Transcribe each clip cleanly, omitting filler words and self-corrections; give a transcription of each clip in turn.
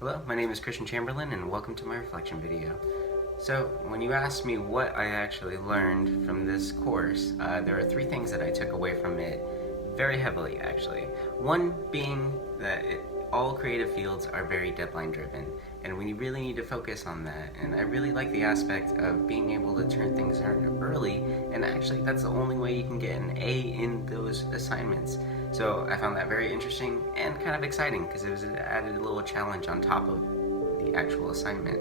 Hello, my name is Christian Chamberlain and welcome to my reflection video. So, when you asked me what I actually learned from this course, there are three things that I took away from it very heavily, actually. One being that all creative fields are very deadline driven, and we really need to focus on that. And I really like the aspect of being able to turn things around early, and actually that's the only way you can get an A in those assignments. So I found that very interesting and kind of exciting because it added a little challenge on top of the actual assignment.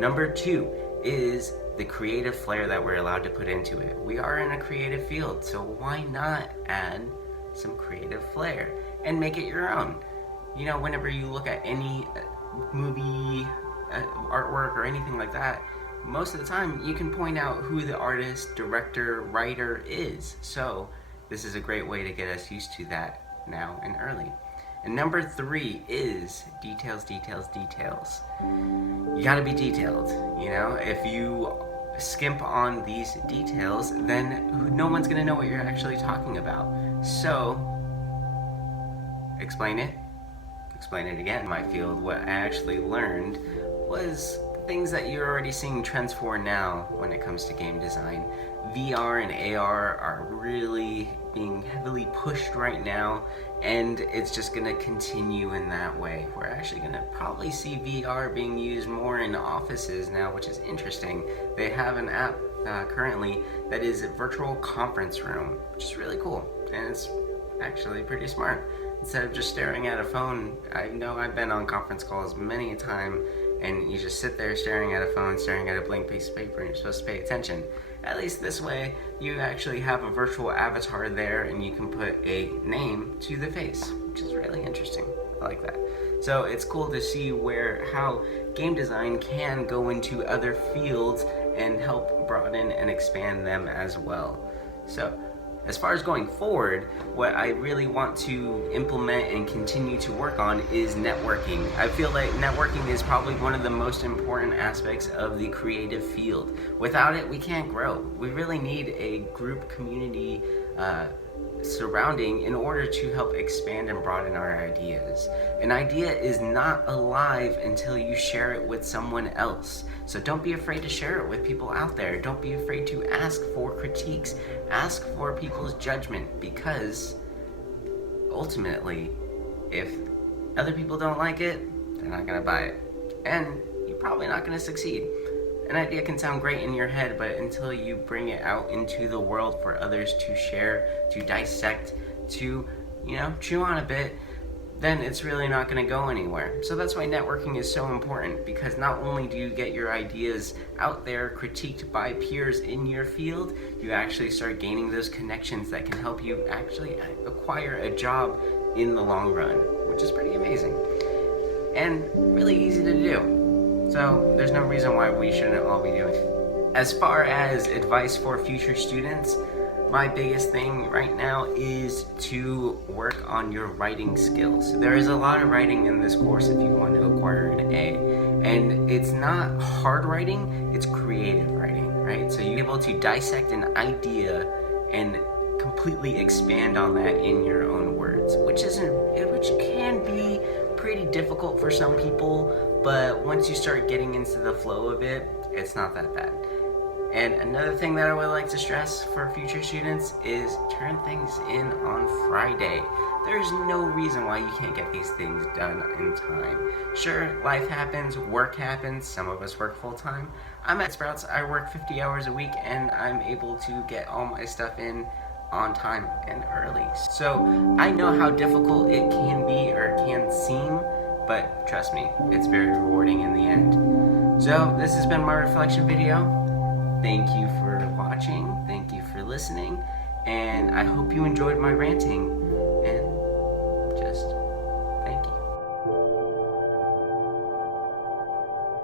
Number two is the creative flair that we're allowed to put into it. We are in a creative field, so why not add some creative flair and make it your own? You know, whenever you look at any movie, artwork, or anything like that, most of the time you can point out who the artist, director, writer is. So this is a great way to get us used to that now and early. And number three is details, details, details. You gotta be detailed, you know? If you skimp on these details, then no one's gonna know what you're actually talking about. So, explain it again. In my field, what I actually learned was things that you're already seeing trends for now when it comes to game design. VR and AR are really being heavily pushed right now, and it's just gonna continue in that way. We're actually gonna probably see VR being used more in offices now, which is interesting. They have an app currently that is a virtual conference room, which is really cool, and it's actually pretty smart. Instead of just staring at a phone, I know I've been on conference calls many a time, and you just sit there staring at a phone, staring at a blank piece of paper, and you're supposed to pay attention. At least this way, you actually have a virtual avatar there, and you can put a name to the face, which is really interesting. I like that. So it's cool to see how game design can go into other fields and help broaden and expand them as well. So, as far as going forward, what I really want to implement and continue to work on is networking. I feel like networking is probably one of the most important aspects of the creative field. Without it, we can't grow. We really need a group community surrounding in order to help expand and broaden our ideas. An idea is not alive until you share it with someone else. So don't be afraid to share it with people out there. Don't be afraid to ask for critiques. Ask for people's judgment, because ultimately, if other people don't like it, they're not gonna buy it. And you're probably not gonna succeed. An idea can sound great in your head, but until you bring it out into the world for others to share, to dissect, to, chew on a bit, then it's really not going to go anywhere. So that's why networking is so important, because not only do you get your ideas out there critiqued by peers in your field, you actually start gaining those connections that can help you actually acquire a job in the long run, which is pretty amazing and really easy to do. So there's no reason why we shouldn't all be doing it. As far as advice for future students, my biggest thing right now is to work on your writing skills. There is a lot of writing in this course if you want to acquire an A. And it's not hard writing, it's creative writing, right? So you're able to dissect an idea and completely expand on that in your own words, which can be pretty difficult for some people, but once you start getting into the flow of it, it's not that bad. And another thing that I would like to stress for future students is turn things in on Friday. There's no reason why you can't get these things done in time. Sure, life happens, work happens, some of us work full time. I'm at Sprouts, I work 50 hours a week, and I'm able to get all my stuff in on time and early. So I know how difficult it can be or can seem, but trust me, it's very rewarding in the end. So this has been my reflection video. Thank you for watching, thank you for listening, and I hope you enjoyed my ranting, and